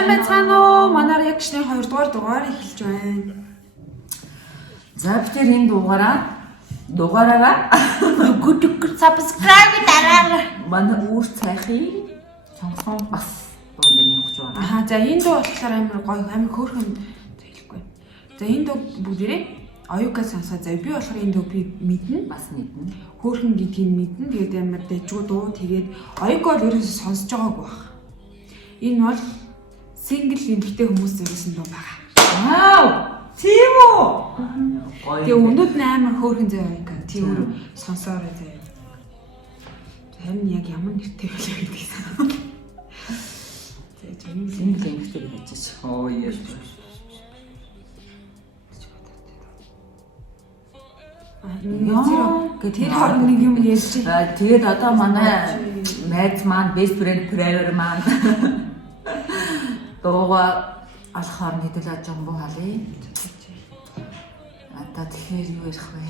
Сайн байцгаана уу? Манай реакшны 2 дугаар эхэлж байна. За бид энэ дугаараараа Subscribe дараарай. манай үүр цайхыг сонгосон бас дуунд нэмж байгаа. За энэ дуу болохоор амар гоё, амар хөөрхөн хэлэхгүй. За энэ дуу бүгдээрээ оюука сонсоо. За би болохоор энэ дуу би мэднэ. Бас мэднэ. Хөөрхөн гэдгийг мэднэ. Тэгээд амар дэжгүй дуу. Тэгээд оюука бол ерөөсөө сонсож байгаагүй баг. Энэ бол сингл эмэгтэй хүмүүс зориулсан дуу байгаа. Вау! Тийм үү? Тэгээ өнөөд амар хөөрхөн зөө оюука. Тийм үү? Сонсоорой зөө. Харин яг ямар нэртэй байлаа гэдгийг. Тэгээ сингл эмэгтэй гэж хэлж. Оо яа. Тэр хорон нэг юм ярьж байна. Тэгээд одоо манай найз маань best friend prayer маань дууга алхаар хэдэл аж юм буу халий. Одоо тэгэхээр юу ярих вэ?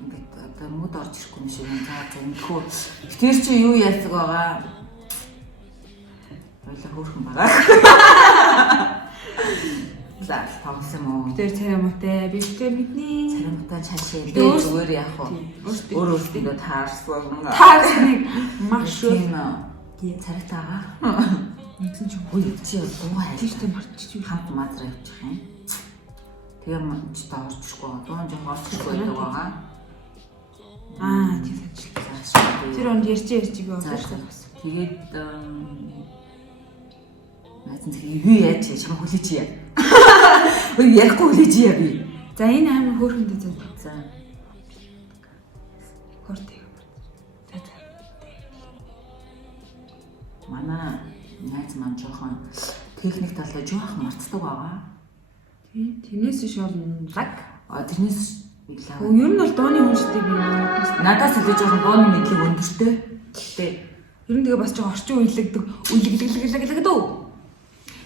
Ингээд одоо мод орж ирэхгүй юм шиг байна. За зэнхүү. Тэр чи юу яасаг байгаа? Баялаа хөөрхөн байгаа. За тавсан мó. Тэр царамтай биштэй мэднэ. Царамтай чашаа дээр зүгээр яах вэ? Өөрөөсөө таарсан. Таарсныг маш тийм царайтайгаа. нэгэн ч үгүй чи дуу хайртай марчиж хамт мадраа явуучих юм. Тэгээ ч доорч ирэхгүй. Дуун жоо орчихгүй байгаа. Тийм ажил. Тэр онд ярьж би болоо. Тэгээд наадсан зэрэг юу яаж чам хүлээж яа. Өө ярихгүй хүлээж яа би. За энэ амар хөөрхөндөө зөө. За. Кортэй. Манай найз маань жоохон техник талаа жоохон мартдаг байгаа. Тийм. Тэрнээс шоолн лаг. Тэрнээс биглаа. Ер нь бол дууны хүн шүү дээ би. Надаас илүү жоохон дууны мэдлэг өндөртэй. Гэтэ ер нь тэгээ бас жоохон орчин үеиглэг дөө.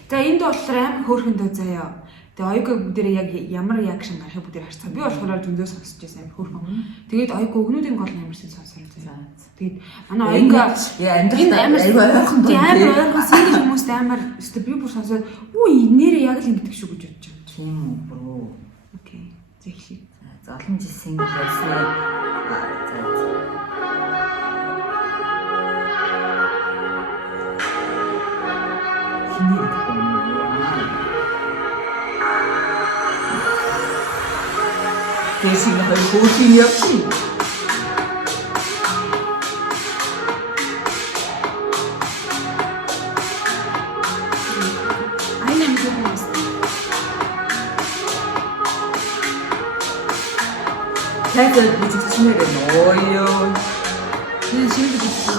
За энд болохоор амар хөөрхөндөө заяа. Тэгээ оюука бүгдээ яг ямар реакшн гарах бүгдээ харцгаа. Би болохоор зөндөө сонсож байсан амар хөөрхөн. Тэгээд оюука өгнүүдийн гол амарсан сонсороо заяа. Тэгээд манай оюука амар ойрхон дуу. Амар ойрхон сингл хүмүүст амар өстө би бүр сонсоод үу нэрээ яг л ингэдэг шүү гэж бодож байна. Тийм үү бро. Окей. Зэхлээ. За олон жил сингл байсан. Тэсийг хоёр хөөрхөн явчих. Айна мэдээс. Тэд бүжигчнэр нөөё. Энэ шинэ бүжиг.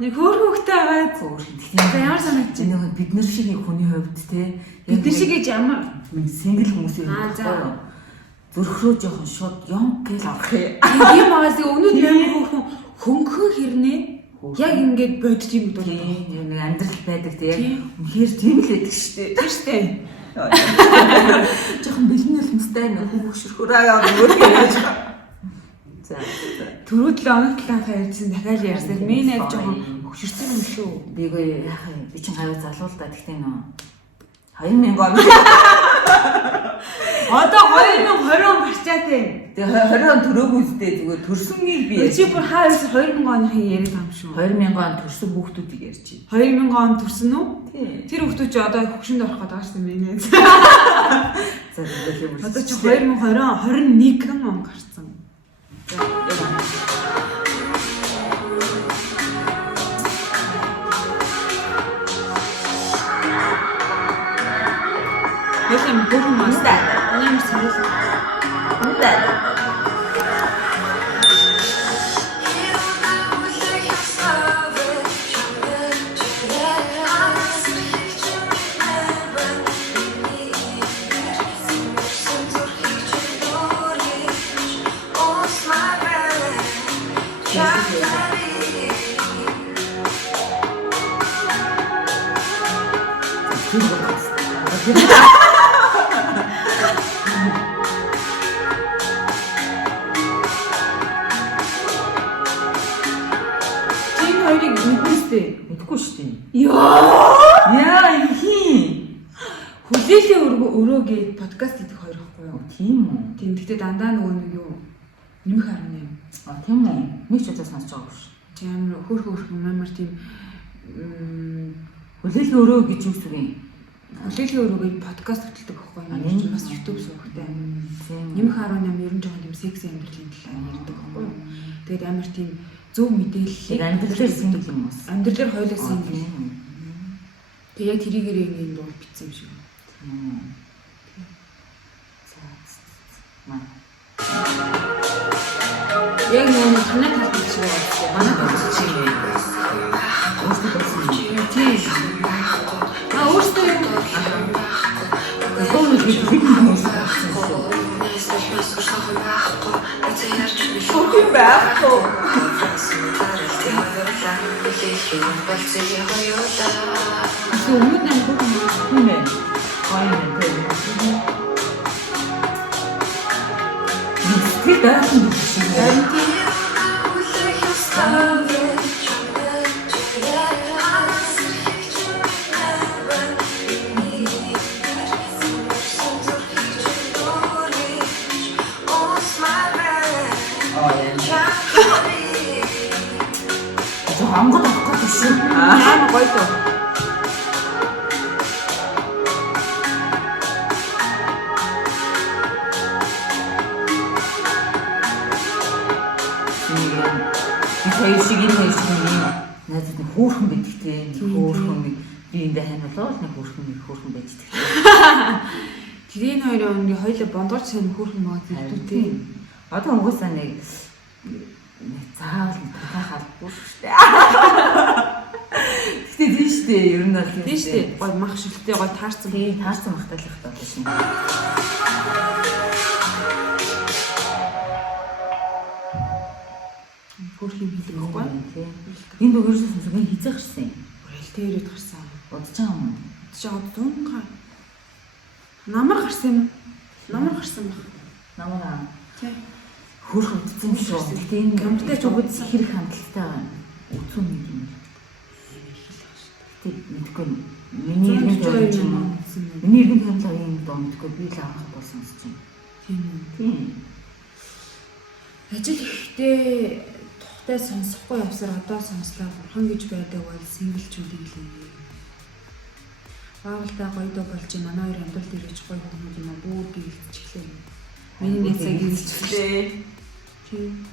Нэг хөөрхөнтэй байгаа зөвхөн. Ямар санагдаж байна? Бид нар шиг хүний хувьд те бид нар шиг гэж ямар сингл хүмүүсийн хувьд зүрхрөө жоохон шууд ён гэл авах юм. Тийм байгаас өнөөд ямар хөөрхөн хөнгөн хэрнээ яг ингээд бодож юм дуу. Тийм нэг амьдрал байдаг те яг үнэхээр тийм л байдаг шүү дээ. Тийм шүү дээ. Жоохон бэлэн юмстай нэг хөшөрхөрөө яваад өөрөө яаж. За түрүүд л оногтлаахаа ярьсан дахиад ярьсан. Миний найз жоохон хөшөрсөн юм шүү. Бигүй яах юм. Би чинь гавь залуу л да тэгтээ нөө 2000 он. Одоо 2020 он гарчаад байна. Тэгээ 20 он төрөөгүй үстэй зүгээр төрсөнгийг би ярьж. Чи бүр хаас 2000 оныхын яриад байгаа юм шүү. 2000 он төрсөн хүүхдүүдийг ярьж байна. 2000 он төрсөн үү? Тийм. Тэр хүүхдүүд чи одоо хөвшөнд орох гэдэг байгаа шүү дээ миний. За тийм үү. Одоо чи 2020 21 он гарсан. Если мы будем оставить, она не сможет. Да. Тийм хоёрыг мэднэстэй. Мэдгүй шүү дээ. Яа, хин. хүлээлээ өрөөгээ подкаст хийх хоёр байхгүй юу? Тийм үү? Тийм. Гэтэ дандаа нөгөө нэг юу нэмэх харна юм. Тийм үү? Нэг ч удаа сонсож байгаа шүү. Тийм хөөрхөн мамар тийм Хүлээлгээ өрөө гэж юу гэсэн юм? хүлээлгээ өрөөгээ подкаст хөтэлдэг байхгүй юу? Бас YouTube суугтай. Нэмэх 18 ер нь жоохон тийм секси амьдралын талаар ярьдаг байхгүй юу? Тэгээд амар тийм зөв мэдээллийг амьдралаар сэнгэл юм уу? амьдралаар хойлоо сэнгэл. Тэгээд яг тэрийгээр ингэ дуу бичсэн юм шиг. Яг нэг танай талд шиг байна. Манай талд шиг юм. Өөртөө болсон юм. Тийм. Өөртөө юм. Гол нэг юм байна. Хөөе байхгүй. Өмнөд нэг бүх юм нэ. Бид даасан гэж амгад авах гэсэн. гоё тоо. Хоёр шиг юм надад нэг хөөрхөн бидгтэй хөөрхөн нэг биендээ ханилал нэг хөөрхөн байж тээ. Тэрийн хоёрын өнгийн хоёул бондгорч сайн хөөрхөн байгаа зүйлтэй. Одоо угаасаа нэг заавал тахах албагүй шүү дээ. Гэтэ тийм шүү дээ. Ер нь бол тийм шүү дээ. Гой мах шилтэй гой таарсан. Тийм таарсан махтайлах таа шин. Хөөрхөн хэлдэг байхгүй. Энд өгөөсөн сүнсгийн хизээ гарсан юм. Бүрэлтэй ирээд гарсан. Удаж байгаа юм. Удаж байгаа дуунгаа. Намар гарсан юм. Намар гарсан баг. Намар. Тийм. Хөөрхөн утсан шүү. Гэтэ энэ гамттай ч үгүй хэрэг хандлагатай байна. Утсан нэг юм. Гэтэ мэдгүй. Миний иргэн тойрч юм. Миний иргэн тойрлоо юм доомдгүй би л авах болсон ч юм. Тийм. Ажил ихтэй тухтай сонсохгүй явсаар одоо сонслоо бурхан гэж байдаг бол синглчүүдийг л юм. Баавалтай гоё доо болж манай хоёр амьдралд ирж гоё хүмүүс юм аа бүр гэрэлцчихлээ. Миний нэг цаг гэрэлцчихлээ. Тийм.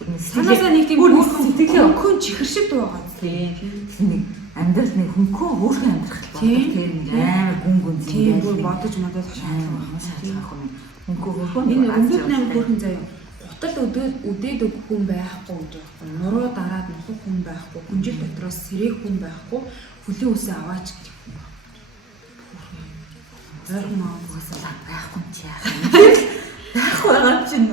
Санаасаа нэг тийм хөнгөн чихэр шиг дуугаа. Тийм. Нэг амьдрал нэг хөнгөн өөрхөн амьдрах л байна. Тийм амар гүн тийм бүр бодож модож шаардлагатай байна. Хөнгөн хөрхөн энэ өндөр 8 хөрхөн заяа. Гутал үдээд өг хүн байхгүй гэж байна. Нуруу дараад нухах хүн байхгүй. Хүнжил дотроос сэрэх хүн байхгүй. Хөлийн үсээ аваач гэж хүн байна. Ойрхон маавгасаа байхгүй ч яах юм. Байхгүй байгаа чинь.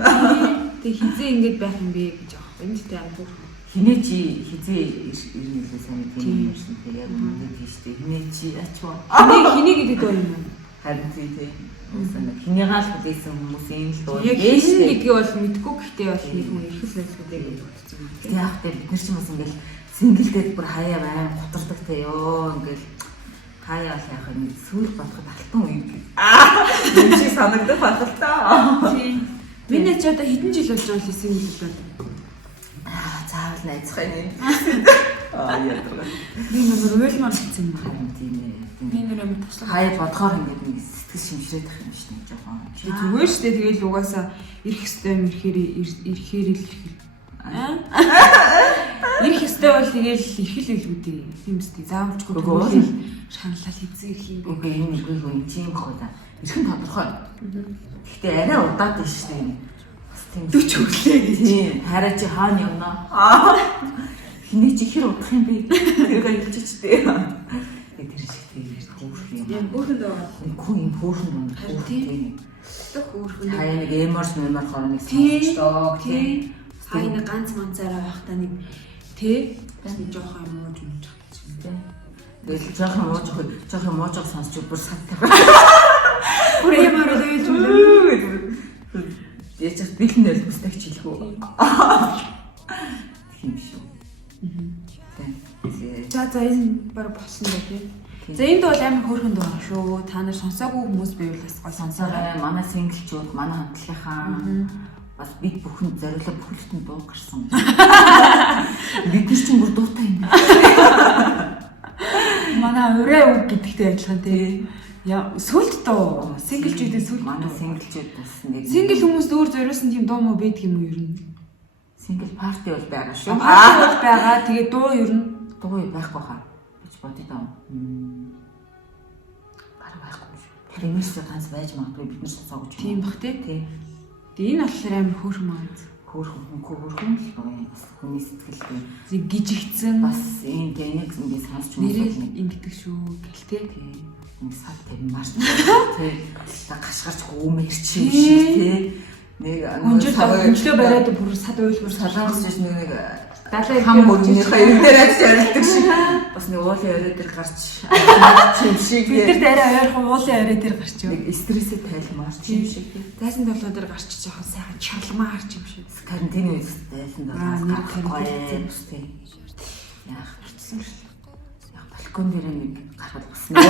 Тэг хизээ ингэж байх юм бэ гэж аах. Энд тэ амбур. Хинээ чи хизээ ирнэ лээ сайн тийм юм шиг яг үнэ тийштэй. Хинээ чи ачваа. Хинээ гэдэг доо юм. Харин тийм. Хинээгаал хүлээсэн хүмүүс юм л доо. Яг хин гэдгийг бол мэдгүй гэхдээ бол нэг хүн эрхэл байлгуудыг бодсон юм. Тэг яг тэ бид нар ч бас ингээл сингэлдээд бүр хаяа байн гутардаг те ёо ингээл хаяа л яах юм сүүл бодоход алтан үе. Юу чи санагдах баталтаа. Тийм. Миний ч одоо хэдэн жил болж байгаа л сингл байна. Заавал найзах юм. Яадаг. Би нэр уйлмаар хэлсэн юм байна. Тийм ээ. Би нэр юм туслах. Хаяа бодохоор ингээд нэг сэтгэл шимшрээд ах юм шиг нэг жоохон. Зүгээр шүү дээ. Тэгээл угаасаа ирэх ёстой юм ирэхээр л ирэх. Ирэх ёстой бол тэгээл ирхэл илгүүдээ. Тийм үстэй. Заавалчгүй төгөөл шаналал хийцэн ирэх юм. Үгүй энэ нэг юм тийм бохоо да. Ирхэн тодорхой. Гэхдээ арай удаад тийш шүү дээ. Бас тийм 40 өглөө гэж. Тийм. Хараа чи хаана явна? Хиний чи хэр удах юм бэ? Тэр хэлчихтэй. Тэр шиг тийм хөөрхөн юм. Яг хөөрхөн доо. Нэг хүн юм хөөрхөн юм. Тийм. Тэг хөөрхөн. Хаяа нэг эморс хороныг сонсдог. Тийм. Хаяа нэг ганц манцаараа байхдаа нэг тий бас нэг жоохон юм уу юм чинь. Тэгэл жоохон моожоо сонсч бүр саттай. Бүр ямар л үйлдэл. Яч бэлэн нөлөөстэй хичээлгүй. Тийм шүү. За энэ баг болсон байх тийм. За энд бол амар хөөрхөн дуу шүү. Та нар сонсоогүй хүмүүс байвал бас гой сонсоорой. Манай синглчүүд, манай хамтлагийнхаа бас бид бүхэн зориулаа бүхэлдэн дуу гарсан. Бид чинь бүр дуутай юм. Манай ураа үг гэдэгтэй адилхан тий. Яа сүлд дуу. Синглчүүдээ сүлд манай синглчүүд бас нэг сингл хүмүүст өөр зориулсан тийм дуу муу байдаг юм уу ер нь? Сингл парти бол байгаа шүү. Парти бол байгаа. Тэгээ дуу ер нь дуу байхгүй хаа. Бич бодё даа. Гараа байхгүй шүү. Премьерс ганц байж магадгүй бид нар сонсоогч. Тийм бах тий. Тэгээ энэ болохоор амар хөөрхөн маань. Хөөрхөн л гоё. Бас хүний сэтгэлтэй. Зин гижигдсэн. Бас энэ тэнэг ингэ сонсч нэрэл ингэдэг шүү. Гэлтэй. Нэг сав тэммаш. Тэ гашгарч гүмэрч юм шиг тий. Нэг өнжлөө бариад бүр сад уйлбар салаас биш нэг далай хам мөрнийхээ юм дээр ажиж ярилдаг шиг бас нэг уулын орой дээр гарч юм шиг бид нар арай ойрхон уулын орой дээр гарч нэг стрессээ тайлмаар юм шиг тайсан толгой дээр гарч жоохон сайхан чарламаар юм шиг карантины үед тайсан толгой тий яах хэцүү балкон дээр нэг гарахад бас нэг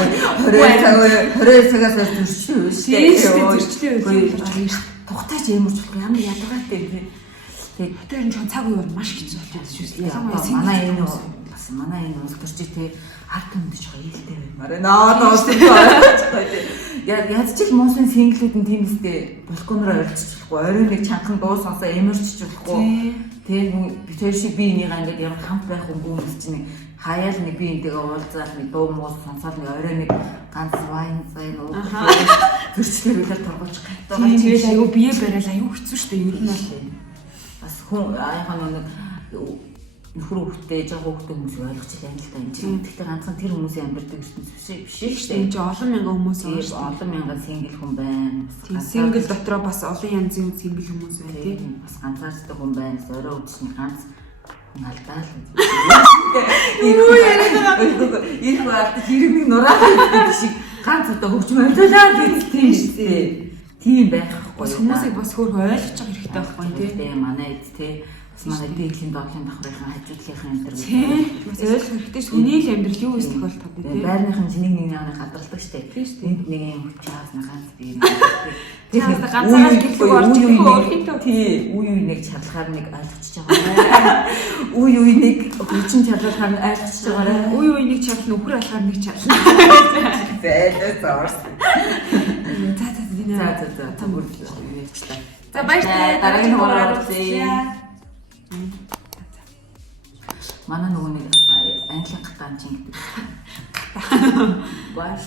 20 цагаас зөрчил үү зөрчлөө үү тухтаач ямарч ямар ядаргаатай юм бэ тэгээд тэр энэ цаг үеэр маш хэцүү болчихсон шүү. Манай энэ улс төрчий те арт өмдөж хоёртой баймаар. Ноо. Яаж ч л монсын синглүүд нь тийм үстэй балконоор ойрчихгүй. Орой нэг чанхан дуу сонсоо эмэрчж болохгүй. Тэгээд бид хоёр шиг би энийгээ ингээд ямар хамт байх хүмүүс чинь хаяал нэг би энтэйгээ уулзаад нэг дуу муу сонсоод нэг орой нэг ганц вайн зайн уу. Төрчлөлөөр торгож гайтаа. Тэгээд аюу бие барайл аюу хэцүү шүү дээ ер нь л. Бас хүн аяхан нэг нөхөр хөвгтэй, жоо хөвгтэй хүмүүс ойлгож байна л да энэ чинь. Гэхдээ ганцхан тэр хүмүүсийн амьдардаг ертөнц биш шүү дээ. Энэ чинь олон мянган хүмүүс байна. Олон мянган сингл хүн байна. Тийм сингл дотроо бас олон янзын сингл хүмүүс байна тийм. Бас ганцаарчдаг хүн байна. Орой үдшний ганц алдаа л. Юу яриад байгаа. Ирэх байгаад хэрэг нураад байдаг шиг ганц одоо хөгжим амьдлаа гэдэг тийм шүү дээ. Тийм байхгүй. Хүмүүсийг бас хөөрхөн ойлгож байгаа хэрэгтэй байхгүй тийм. Манай эд тийм. Манай дээдлийн доотлын давхрынхаа хажуудлынхаа энэ төр. Тийм. Бас ойлгох хэрэгтэй шүү. Хүний л амьдрал юу эсвэл бол тав тийм. Байрныхан чинь нэг гадардаг штэ. Энд нэг юм чаас ганц бий. Тэгээд ганцаараа гэлэг орж ирэхгүй. Тийм. Үе нэг чадлахаар нэг ойлгочихж байгаа. Үе нэг хүчин чадлахаар нь ойлгочихж байгаа. Үе нэг чадал нөхөр алхаар нэг чадал. Зайлаа зоорс. За тамбур ярьчлаа. За баярлалаа. Дараагийн хугаараар үзье. Манай нөгөө нэг англиар ганчин гэдэг. Бааш